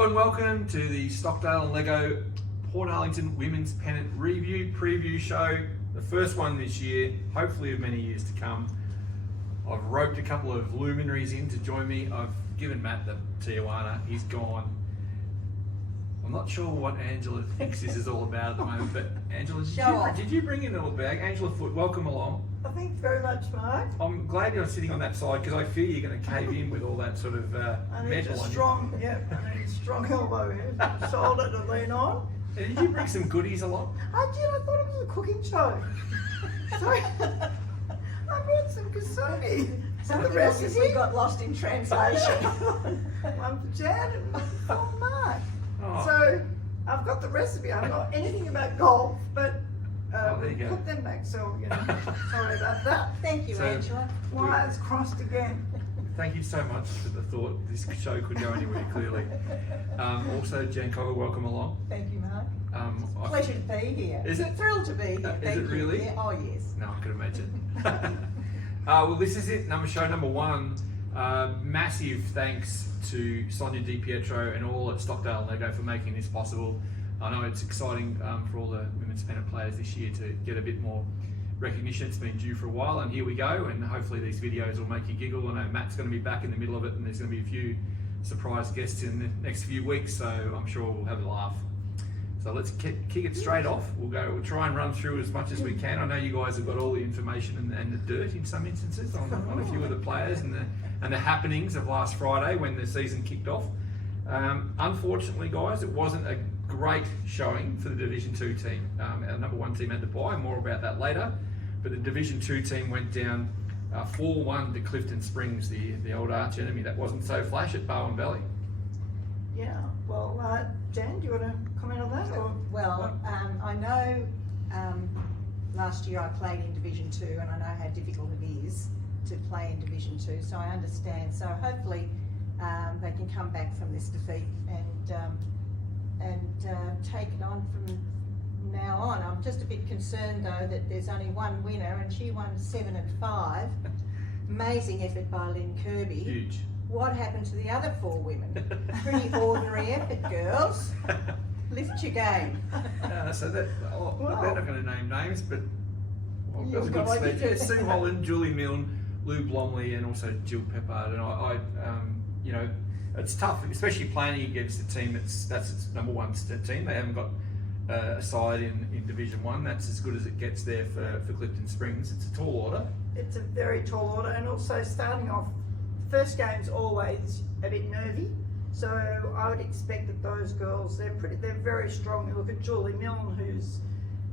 Hello and welcome to the Stockdale Leggo Portarlington Women's Pennant preview show. The first one this year, hopefully of many years to come. I've roped a couple of luminaries in to join me. I've given Matt the Tijuana, he's gone. I'm not sure what Angela thinks this is all about at the moment, but Angela, did you bring in a little bag? Angela Foott, welcome along. Thanks very much, Mark. I'm glad you're sitting on that side because I fear you're going to cave in with all that sort of I need metal. a strong, I need a strong elbow here, shoulder to lean on. Did you bring some goodies along? I did. I thought it was a cooking show. Sorry, I brought some kasumi. Some of the recipe got lost in translation. One for Jan and one for Mark. Oh. So I've got the recipe. I don't know anything about golf, but there you go. put them back. So sorry about that. Thank you, So- Angela. Wires crossed again. Thank you so much for the thought. This show could go anywhere, clearly. Also, Jan Cogger, welcome along. Thank you, Mark. I- Pleasure to be here. Is it? Thrilled to be here. Is Thank it you. really? Yeah. Oh, yes. No, I could imagine. Well, this is it, show number one. Massive thanks to Sonia Di Pietro and all at Stockdale Leggo for making this possible. I know it's exciting for all the women's pennant players this year to get a bit more recognition. It's been due for a while, and here we go. And hopefully these videos will make you giggle. I know Matt's going to be back in the middle of it, and there's going to be a few surprise guests in the next few weeks, so I'm sure we'll have a laugh. So let's kick it straight off. We'll try and run through as much as we can. I know you guys have got all the information and the dirt in some instances on a few of the players and the happenings of last Friday when the season kicked off. Unfortunately, guys, it wasn't a great showing for the Division 2 team. Our number one team had to bye, more about that later. But the Division 2 team went down 4-1 to Clifton Springs, the old arch enemy. That wasn't so flash at Bowen Valley. Yeah. Well, Jan, do you want to comment on that? Or? Well, I know last year I played in Division 2 and I know how difficult it is to play in Division 2, so I understand. So hopefully they can come back from this defeat and take it on from now on. I'm just a bit concerned though that there's only one winner and she won 7-5. Amazing effort by Lynn Kirby. Huge. What happened to the other 4 women? Pretty ordinary effort, girls. Lift your game. So that, they're not going to name names, but that was a You've good got what speech. you do. Sue Holland, Julie Milne, Lou Blomley, and also Jill Peppard. And I it's tough, especially playing against a team that's its number one team. They haven't got a side in Division 1. That's as good as it gets there for Clifton Springs. It's a tall order. It's a very tall order, and also starting off, first game's always a bit nervy. So I would expect that those girls, they're very strong. You look at Julie Milne, who's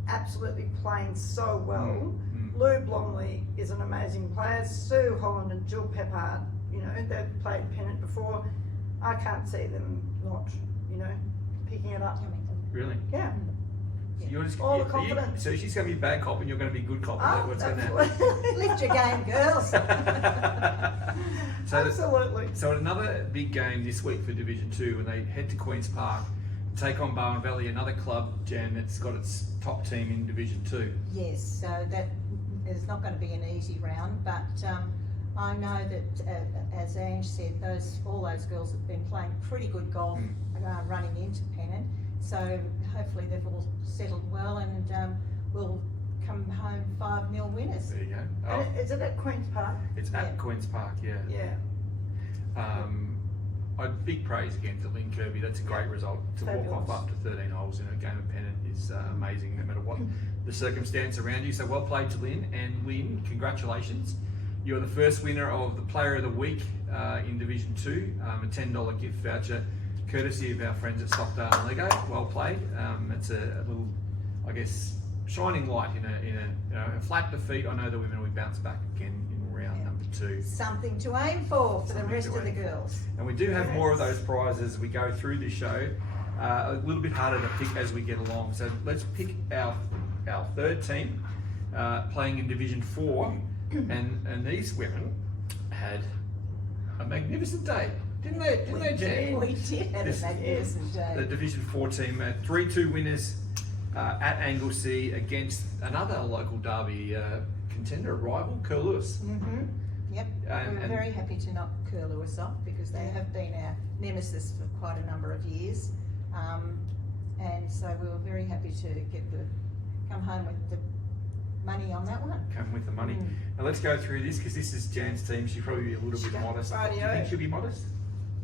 absolutely playing so well. Lou Blomley is an amazing player. Sue Holland and Jill Peppard, they've played pennant before. I can't see them not, picking it up. Really? Yeah. So you're just, All the confidence. So she's going to be bad cop and you're going to be good cop. Is that what's going to happen? Absolutely. Lift your game, girls. Absolutely. So another big game this week for Division 2 when they head to Queen's Park, take on Bowen Valley, another club, Jan, that's got its top team in Division 2. Yes, so that is not going to be an easy round, but I know that, as Ange said, all those girls have been playing pretty good golf running into Pennant, so hopefully they've all settled well and will come home 5-0 winners. There you go. And is it at Queen's Park? It's at Queen's Park, yeah. Yeah. Big praise again to Lynn Kirby. That's a great result. To walk off up to 13 holes in a game of pennant is amazing, no matter what the circumstance around you. So well played to Lynn. And Lynn, congratulations. You're the first winner of the Player of the Week in Division 2, a $10 gift voucher, courtesy of our friends at Stockdale Leggo. Well played. It's a little, I guess, shining light in a flat defeat. I know the women will bounce back again in round number 2. Something to aim for the rest of the girls. And we do have more of those prizes as we go through this show. A little bit harder to pick as we get along. So let's pick our third team playing in Division 4. And these women had a magnificent day. Didn't they, Jan? We did have a magnificent day. The Division 4 team had 3-2 winners at Anglesea against another local derby contender, rival, Curlewis. Yep, we were very happy to knock Curlewis off because they have been our nemesis for quite a number of years. And so we were very happy to come home with the money on that one. Come with the money. Now let's go through this because this is Jan's team. She'll probably be a little bit modest. Do you think she'll be modest?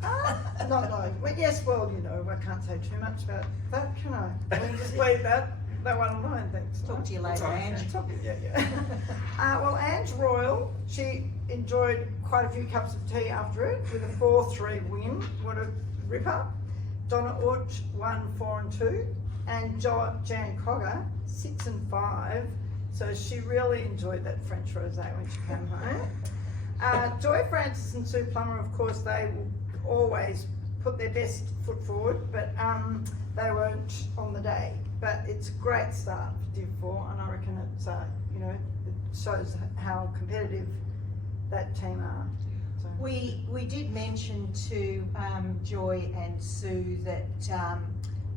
No. Well, yes, well, you know, I can't say too much about that, can I? We'll just leave that one alone, thanks. Talk to you later, Ange. Yeah. Well, Ange Royal, she enjoyed quite a few cups of tea after it with a 4-3 win. What a ripper. Donna Orch won 4-2, and Jan Cogger 6-5. So she really enjoyed that French rosé when she came home. Joy Francis and Sue Plummer, of course, they will always put their best foot forward, but they weren't on the day. But it's a great start for Div 4, and I reckon it's you know, it shows how competitive that team are. So. We did mention to Joy and Sue that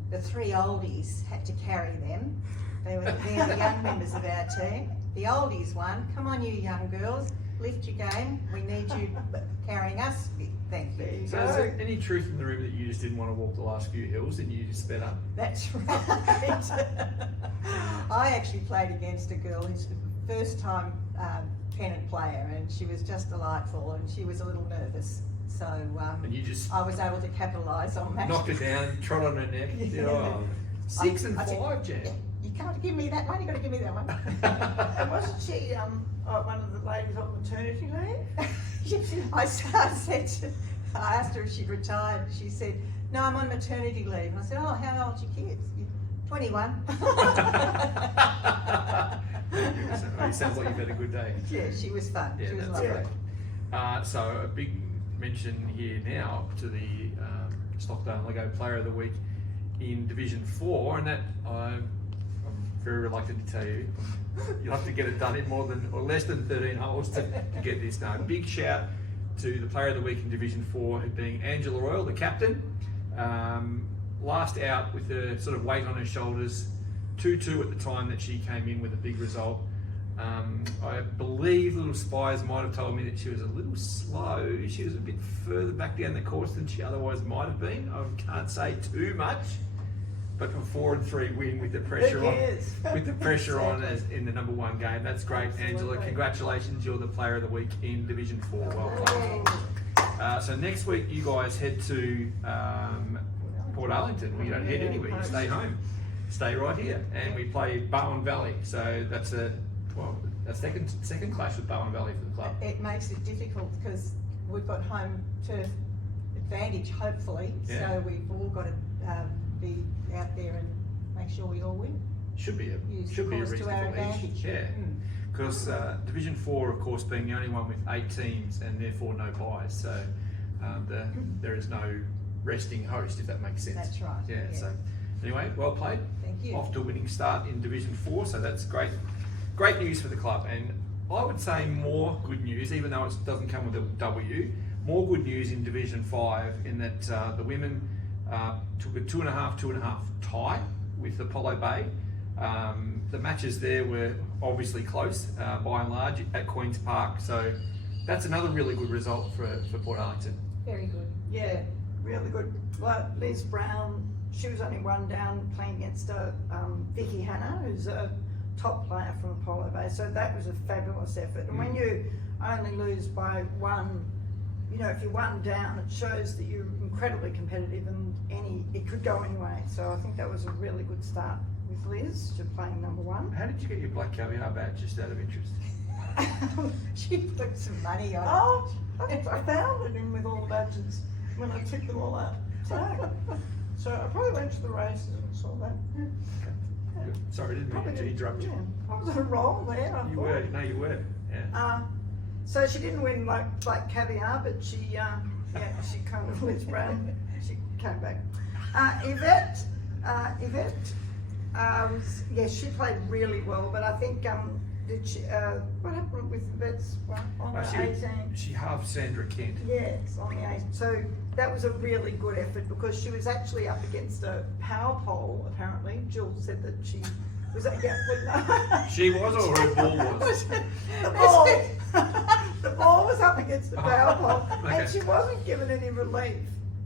the 3 oldies had to carry them. They're the young members of our team. The oldies won. Come on, you young girls, lift your game. We need you carrying us. Thank you. So is there any truth in the room that you just didn't want to walk the last few hills and you just sped up? That's right. I actually played against a girl who's the first time pennant player, and she was just delightful, and she was a little nervous. So and you just I was able to capitalise on that. Knocked her down, trod on her neck. Yeah. 6 and 5, Jan. Yeah, you can't give me that one. You got to give me that one. And wasn't she one of the ladies on maternity leave? I asked her if she'd retired. She said, "No, I'm on maternity leave." And I said, "Oh, how old's your kids?" 21. It sounds like you've had a good day. Yeah, she was fun. Yeah, She was that's lovely. great. So a big mention here now to the Stockdale Leggo Player of the Week in Division 4, and that I'm very reluctant to tell you. You'll have to get it done in less than 13 holes to get this done. Big shout to the Player of the Week in Division 4, being Angela Royal, the captain. Last out with the sort of weight on her shoulders, 2-2 at the time that she came in with a big result. I believe Little Spies might have told me that she was a little slow. She was a bit further back down the course than she otherwise might have been. I can't say too much, but for 4-3 win with the pressure on, as in the number 1 game, that's great. Absolutely. Angela, congratulations! You're the Player of the Week in Division 4. Well played. So next week you guys head to Portarlington. Well, you don't head anywhere. You stay home. Stay right here, and we play Barwon Valley. So that's a second clash with Barwon Valley for the club. It makes it difficult because we've got home turf advantage, hopefully. Yeah. So we've all got to be out there and make sure we all win. Should be a Use the reasonable course to our edge. advantage. Yeah, because Division 4, of course, being the only one with 8 teams and therefore no buys. So there is no resting host, if that makes sense. That's right. Yeah. So anyway, well played. Thank you. Off to a winning start in Division 4, so that's great. Great news for the club, and I would say more good news, even though it doesn't come with a W. More good news in Division 5 in that the women took a 2.5 tie with Apollo Bay. The matches there were obviously close by and large at Queen's Park, so that's another really good result for Portarlington. Very good. Yeah, really good. Like Liz Brown, she was only 1 down playing against Vicky Hanna, who's a top player from Apollo Bay. So that was a fabulous effort. And when you only lose by 1, you know, if you're 1 down, it shows that you're incredibly competitive, and it could go anyway. So I think that was a really good start with Liz to playing number 1. How did you get your black caviar badge, just out of interest? She put some money on Oh, I found it in with all the badges when I took them all out. So I probably went to the races and saw that. Okay. Good. Sorry, I didn't mean to interrupt you. I was on a roll there. I You thought. were, no, you were. Yeah. So she didn't win like caviar, but she she kind of Liz Brown. She came back. Yvette was she played really well, but I think did she what happened with Yvette's one on the 18? She halved Sandra Kent. Yes, on the 8. So that was a really good effort because she was actually up against a power pole, apparently. Jill said that she Was that, yeah, well, no. She was, or her ball was? The ball, the ball was up against the power pole, Okay. and she wasn't given any relief.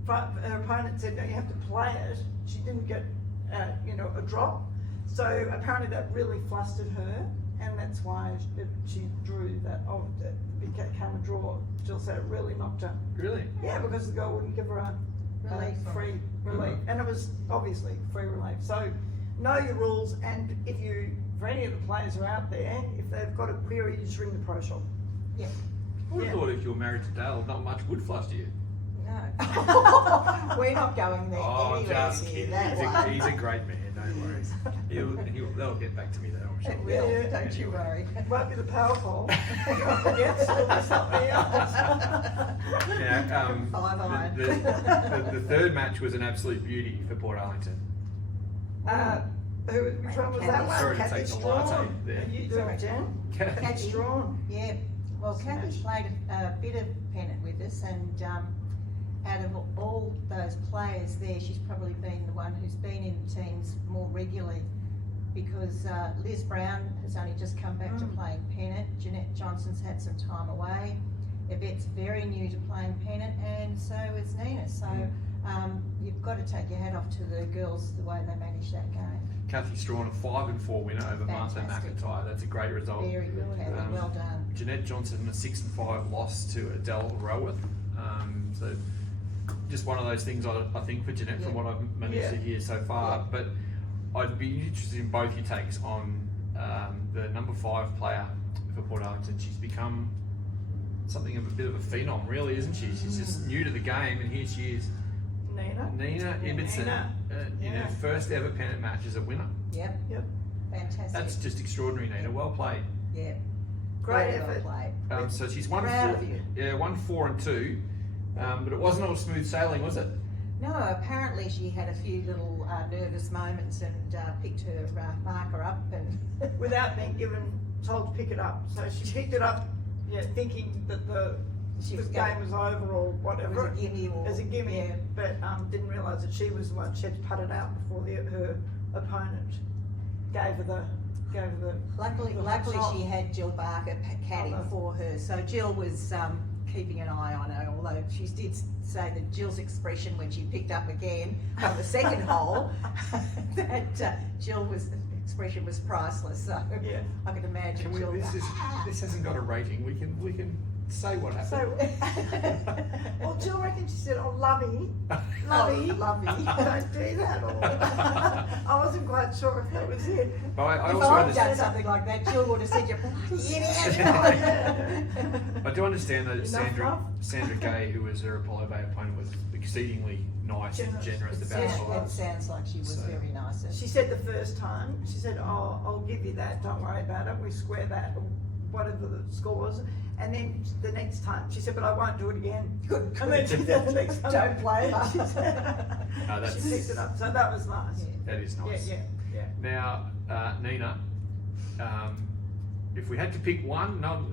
But her opponent said, no, you have to play it. She didn't get, a drop. So apparently that really flustered her, and that's why she drew that. It became a draw. Jill said it really knocked her. Really? Yeah, because the girl wouldn't give her a free relief, and it was obviously free relief. So know your rules, and for any of the players who are out there, if they've got a query, you just ring the pro shop. Yeah. I would have Yeah. thought if you were married to Dale, not much would fluster you. No. We're not going there Oh, anywhere just near kidding. that one. He's a great man, don't worry. They'll get back to me though, I'm sure. It will, Yeah. don't you worry. It won't be the power pole. Yes, it'll be something else. Now, 5 iron. the third match was an absolute beauty for Portarlington. Which one was that one? Sorry to Kathy take the Strawn. latte there. You do it, Jen. Kathy Kathy. Strawn. Yeah, well, Kathy played a bit of pennant with us, and out of all those players there, she's probably been the one who's been in teams more regularly, because Liz Brown has only just come back to playing pennant. Jeanette Johnson's had some time away. Yvette's very new to playing pennant, and so is Nina. So you've got to take your hat off to the girls, the way they manage that game. Kathy Strawn, a 5-4 winner over Martha Fantastic. McIntyre. That's a great result. Very good, Kathy, well done. Jeanette Johnson, a 6-5 loss to Adele Roworth. So just one of those things I think for Jeanette, from what I've managed to hear so far. But I'd be interested in both your takes on the number 5 player for Portarlington. She's become something of a bit of a phenom, really, isn't she? She's just new to the game, and here she is. Nina Ibbotson, in her first ever pennant match as a winner. Yep. Fantastic. That's just extraordinary, Nina. Well played. Yeah. Great Very effort. well played. So she's won Proud 4, of you. yeah, 1, 4 and 2, but it wasn't all smooth sailing, was it? No, apparently she had a few little nervous moments and picked her marker up and Without being told to pick it up. So she picked it up, thinking that the game was over or whatever. was a gimme or As a gimme, yeah. but didn't realise that she was the one. She had to put it out before her opponent gave her the. Luckily shot. she had Jill Barker caddying for her, so Jill was keeping an eye on her, although she did say that Jill's expression when she picked up again on the second hole, that Jill's expression was priceless, so I can imagine Jill. This hasn't got a rating. We can say what happened. So, well, Jill reckons she said, "Oh, lovey, Lovey. don't do that." Or, I wasn't quite sure if that was it. But I If also I'd done understand. something like that, Jill would have said, "You bloody idiot." I do understand that Enough love? Sandra Gay, who was her Apollo Bay opponent, was exceedingly nice and generous about Yeah, it. It sounds like she was very nice. She said the first time, she said, "Oh, I'll give you that. Don't worry about it. We square that, or whatever the score was." And then the next time, she said, "But I won't do it again." Good. And then she said the next time, Don't blame her. She picked it up, so that was nice. That is nice. Yeah. Now, Nina, if we had to pick one, not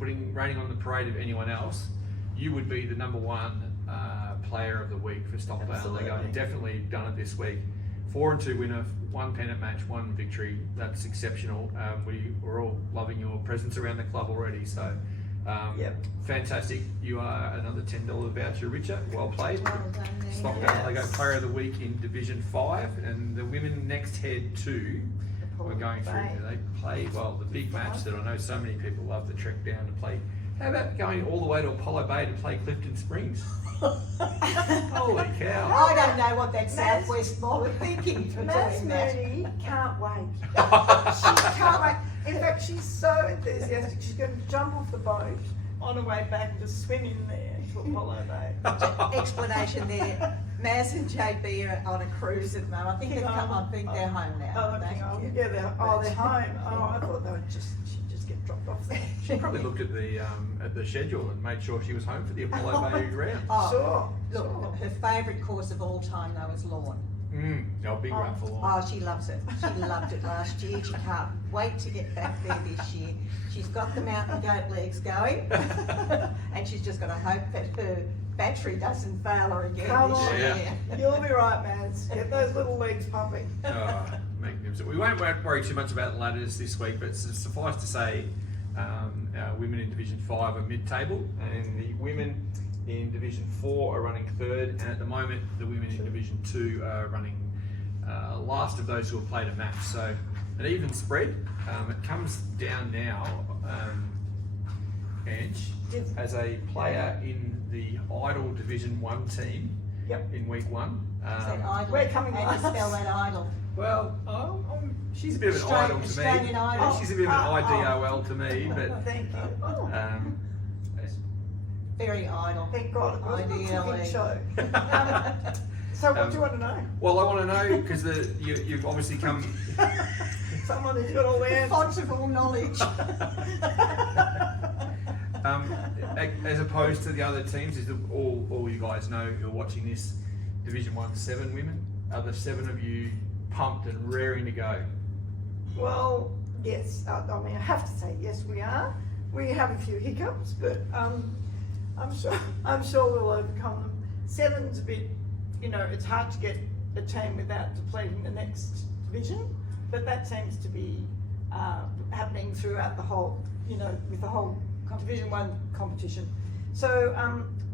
raining on the parade of anyone else, you would be the number 1 player of the week for Stockdale Absolutely. Leggo. Definitely done it this week. 4 and 2 winner, 1 pennant match, 1 victory. That's exceptional. We're all loving your presence around the club already. So, fantastic. You are another $10 voucher richer. Well played. Well done, Nina. Stockdale Leggo Player of the Week in Division 5, and the women next head to. We're going through. They play the big match that I know so many people love to trek down to play. How about going all the way to Apollo Bay to play Clifton Springs? Holy cow! I don't know what that Southwest mob are thinking for Mass doing that. Mooney can't wait. She can't wait. In fact, she's so enthusiastic. She's going to jump off the boat on her way back and just swim in there to Apollo Bay. Explanation there. Maz and JB are on a cruise at the moment. I think they've come. I think they're home now. Oh, aren't they? yeah, they're home. Oh, I thought they would she'd just get dropped off there. She probably looked at the schedule and made sure she was home for the Apollo Bay round. Oh, Sure. Look, her favourite course of all time though is lawn. Big run for lawn. Oh, she loves it. She loved it last year. She can't wait to get back there this year. She's got the mountain goat legs going, and she's just got to hope that her battery doesn't fail her again Come this on. year. You'll be right, Mads. Get those little legs pumping. Oh, magnificent. We won't worry too much about the ladders this week, but suffice to say, our women in Division 5 are mid-table, and the women in Division 4 are running third, and at the moment, the women in Division 2 are running last of those who have played a match. So, an even spread. It comes down now, Ange, Yes. as a player in the Idle Division 1 team Yep. in week 1. Is that idle? We're coming How do you last. spell that idle? Well, she's a bit of an Australian- idol to me. Australian idol. She's a bit of an IDOL to me, but Thank you. Oh, um, Very idle. thank God it wasn't a IDLE. cooking show. So what do you want to know? well, I want to know because you've obviously come. Someone who's got all the answers. Font of all knowledge. As opposed to the other teams, is that all you guys know who are watching this Division 1 7 women? Are the 7 of you pumped and raring to go? Well, yes. I mean, I have to say yes, we are. We have a few hiccups, but I'm sure we'll overcome them. 7's a bit, it's hard to get a team without depleting the next division, but that seems to be happening throughout the whole, with the whole Division 1 competition. So,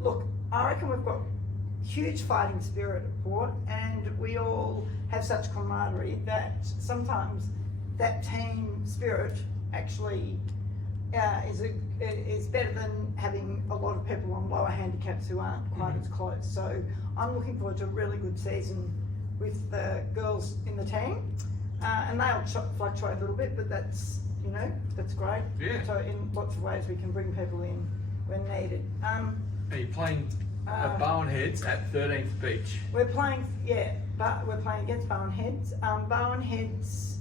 look, I reckon we've got huge fighting spirit at Port, and we all have such camaraderie that sometimes that team spirit actually is better than having a lot of people on lower handicaps who aren't quite as close. So I'm looking forward to a really good season with the girls in the team, and they'll fluctuate a little bit, but that's great. Yeah. So in lots of ways we can bring people in when needed. Are you playing Bowenheads at 13th Beach? We're playing, but we're playing against Bowenheads. Bowenheads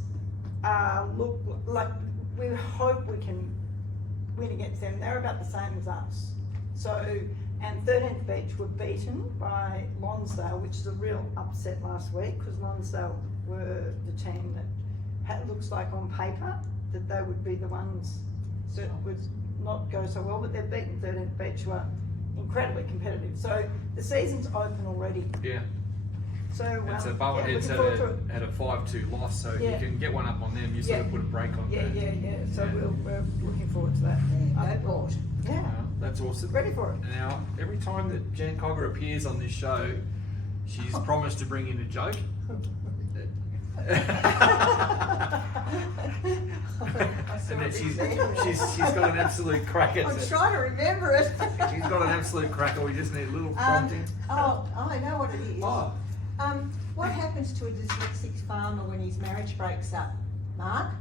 look like we hope we can win against them. They're about the same as us. So, and 13th Beach were beaten by Lonsdale, which is a real upset last week because Lonsdale were the team that looks like on paper that they would be the ones that would not go so well, but they've beaten 13th Beach, who are incredibly competitive. So the season's open already. Yeah. So And so yeah, Bowenheads looking forward to it. had a 5-2 loss, so if Yeah. you can get one up on them, you sort of Yeah. put a break on Yeah. So Yeah. we're looking forward to that. Go Port. Yeah, That's awesome. ready for it. Now, every time that Jan Cogger appears on this show, she's promised to bring in a joke. And that she's got an absolute crack at I'm it. trying to remember it. She's got an absolute cracker. We just need a little prompting. I know what it is. Oh, What happens to a dyslexic farmer when his marriage breaks up? Mark?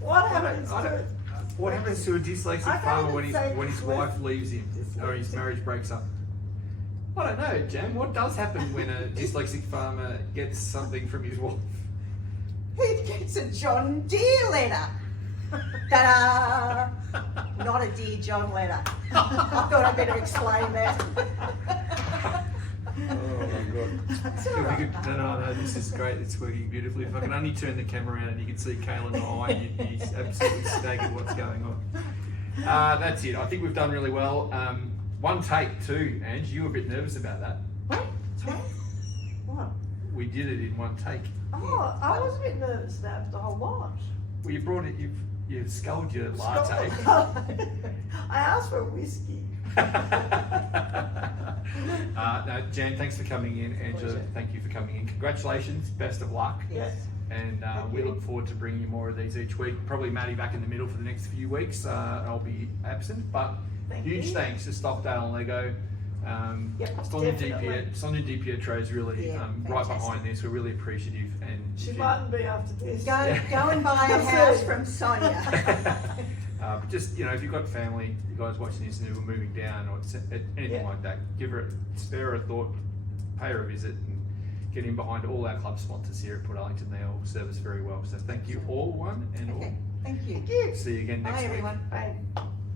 What happens I to don't- what happens to a I dyslexic can't farmer even when say his wife leaves him or his marriage breaks up? I don't know, Jan. What does happen when a dyslexic farmer gets something from his wife? He gets a John Deere letter. Ta-da! Not a Dear John letter. I thought I'd better explain that. Oh my god. If we could, no, this is great. It's working beautifully. If I can only turn the camera around and you can see Kaylin behind, you'd be absolutely staggered what's going on. That's it. I think we've done really well. One take too, Ange. You were a bit nervous about that. What? Sorry? What? We did it in one take. Oh, I was a bit nervous about the whole lot. Well, you brought it. You sculled your latte. I asked for a whiskey. No, Jan, thanks for coming in. Angela, Pleasure. thank you for coming in. Congratulations. Best of luck. Yes. And we look forward to bringing you more of these each week. Probably Maddie back in the middle for the next few weeks. I'll be absent, but Thank huge you. thanks to Stockdale Leggo. Yep, Sonia definitely. Di Pietro is really Yeah, right fantastic. behind this. We're really appreciative. And She if you- mightn't be after this. Go and buy a house from Sonia. But just, if you've got family, you guys watching this and who are moving down or anything Yeah. like that, spare her a thought, pay her a visit, and get in behind all our club sponsors here at Portarlington. They all serve us very well. So thank you all, one and Okay, thank you. all. See you again next Bye week. everyone. Bye.